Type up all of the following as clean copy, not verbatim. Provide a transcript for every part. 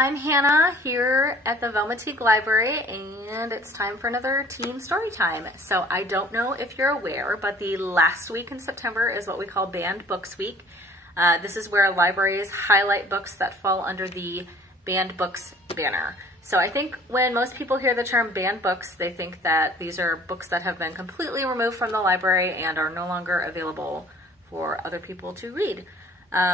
I'm Hannah here at the Velma Teague Library, and it's time for another teen story time. So I don't know if you're aware, but the last week in September is what we call Banned Books Week. This is where libraries highlight books that fall under the Banned Books banner. So I think when most people hear the term banned books, they think that these are books that have been completely removed from the library and are no longer available for other people to read.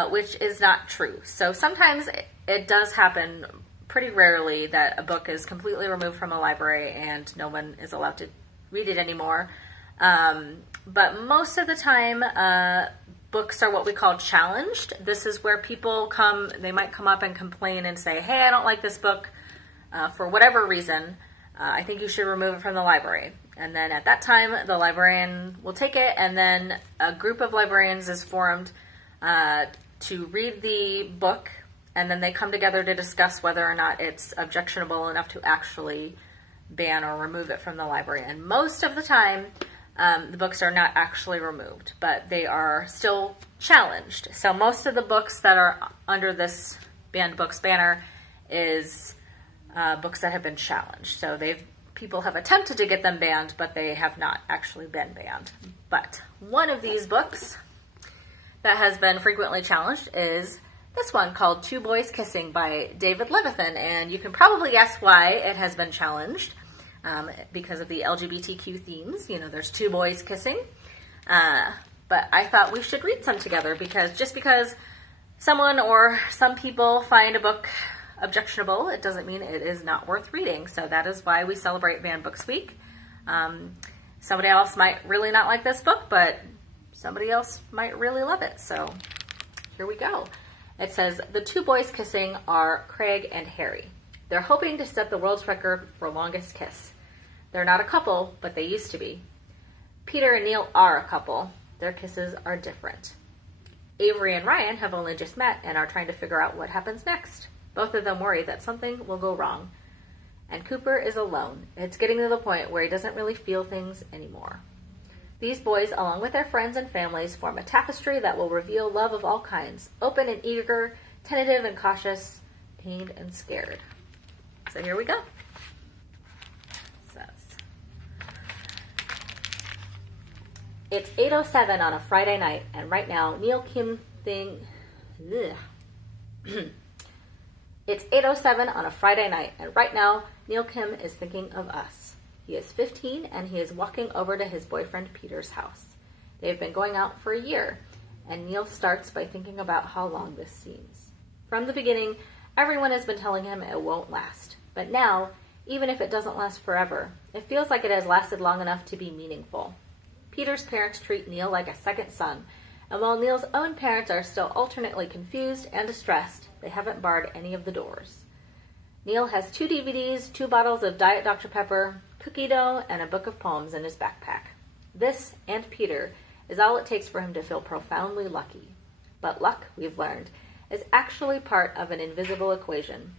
Which is not true. So sometimes it does happen, pretty rarely, that a book is completely removed from a library and no one is allowed to read it anymore. But most of the time, books are what we call challenged. This is where people come, they might come up and complain and say, hey, I don't like this book for whatever reason. I think you should remove it from the library. And then at that time, the librarian will take it, and then a group of librarians is formed to read the book, and then they come together to discuss whether or not it's objectionable enough to actually ban or remove it from the library. And most of the time, the books are not actually removed, but they are still challenged. So most of the books that are under this Banned Books banner is books that have been challenged. So people have attempted to get them banned, but they have not actually been banned. But one of these books that has been frequently challenged is this one called Two Boys Kissing by David Levithan. And you can probably guess why it has been challenged, because of the LGBTQ themes. You know, there's two boys kissing. But I thought we should read some together, because just because someone or some people find a book objectionable, it doesn't mean it is not worth reading. So that is why we celebrate Banned Books Week. Somebody else might really not like this book, but somebody else might really love it. So here we go. It says, the two boys kissing are Craig and Harry. They're hoping to set the world's record for longest kiss. They're not a couple, but they used to be. Peter and Neil are a couple. Their kisses are different. Avery and Ryan have only just met and are trying to figure out what happens next. Both of them worry that something will go wrong. And Cooper is alone. It's getting to the point where he doesn't really feel things anymore. These boys, along with their friends and families, form a tapestry that will reveal love of all kinds, open and eager, tentative and cautious, pained and scared. So here we go. It's 8:07 on a Friday night, and right now, It's 8:07 on a Friday night, and right now, Neil Kim is thinking of us. He is 15, and he is walking over to his boyfriend Peter's house. They've been going out for a year, and Neil starts by thinking about how long this seems. From the beginning, everyone has been telling him it won't last. But now, even if it doesn't last forever, it feels like it has lasted long enough to be meaningful. Peter's parents treat Neil like a second son, and while Neil's own parents are still alternately confused and distressed, they haven't barred any of the doors. Neil has 2 DVDs, 2 bottles of Diet Dr. Pepper, cookie dough, and a book of poems in his backpack. This, and Peter, is all it takes for him to feel profoundly lucky. But luck, we've learned, is actually part of an invisible equation.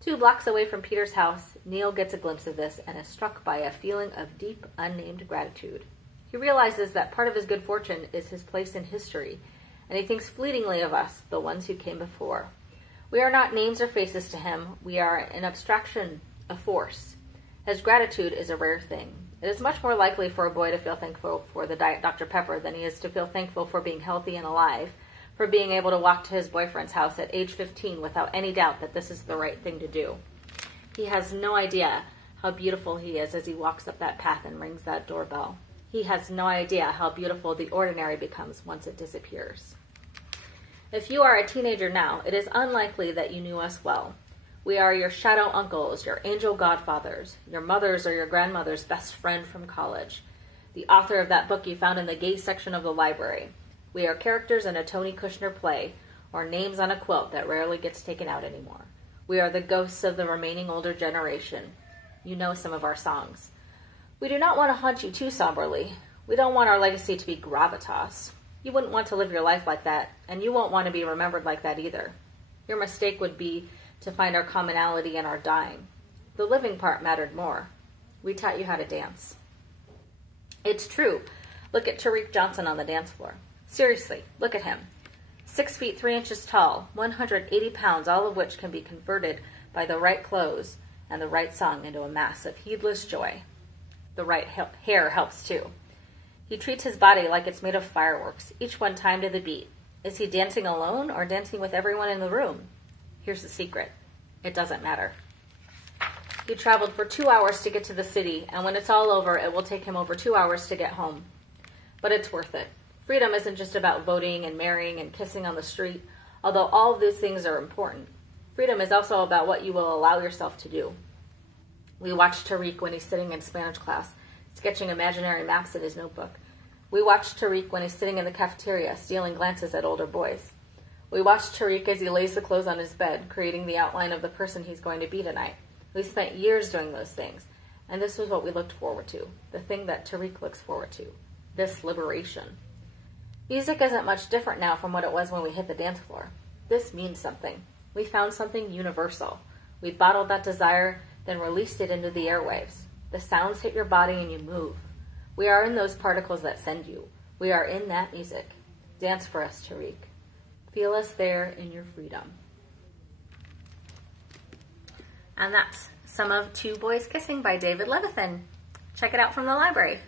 2 blocks away from Peter's house, Neil gets a glimpse of this and is struck by a feeling of deep, unnamed gratitude. He realizes that part of his good fortune is his place in history, and he thinks fleetingly of us, the ones who came before. We are not names or faces to him. We are an abstraction, a force. His gratitude is a rare thing. It is much more likely for a boy to feel thankful for the Diet Dr. Pepper than he is to feel thankful for being healthy and alive, for being able to walk to his boyfriend's house at age 15 without any doubt that this is the right thing to do. He has no idea how beautiful he is as he walks up that path and rings that doorbell. He has no idea how beautiful the ordinary becomes once it disappears. If you are a teenager now, it is unlikely that you knew us well. We are your shadow uncles, your angel godfathers, your mother's or your grandmother's best friend from college, the author of that book you found in the gay section of the library. We are characters in a Tony Kushner play, or names on a quilt that rarely gets taken out anymore. We are the ghosts of the remaining older generation. You know some of our songs. We do not want to haunt you too somberly. We don't want our legacy to be gravitas. You wouldn't want to live your life like that, and you won't want to be remembered like that either. Your mistake would be to find our commonality in our dying. The living part mattered more. We taught you how to dance. It's true. Look at Tariq Johnson on the dance floor. Seriously, look at him. 6 feet 3 inches tall, 180 pounds, all of which can be converted by the right clothes and the right song into a mass of heedless joy. The right hair helps too. He treats his body like it's made of fireworks, each one timed to the beat. Is he dancing alone or dancing with everyone in the room? Here's the secret. It doesn't matter. He traveled for 2 hours to get to the city, and when it's all over, it will take him over 2 hours to get home. But it's worth it. Freedom isn't just about voting and marrying and kissing on the street, although all of these things are important. Freedom is also about what you will allow yourself to do. We watch Tariq when he's sitting in Spanish class, sketching imaginary maps in his notebook. We watch Tariq when he's sitting in the cafeteria, stealing glances at older boys. We watch Tariq as he lays the clothes on his bed, creating the outline of the person he's going to be tonight. We spent years doing those things, and this was what we looked forward to, the thing that Tariq looks forward to, this liberation. Music isn't much different now from what it was when we hit the dance floor. This means something. We found something universal. We bottled that desire, then released it into the airwaves. The sounds hit your body and you move. We are in those particles that send you. We are in that music. Dance for us, Tariq. Feel us there in your freedom. And that's some of Two Boys Kissing by David Levithan. Check it out from the library.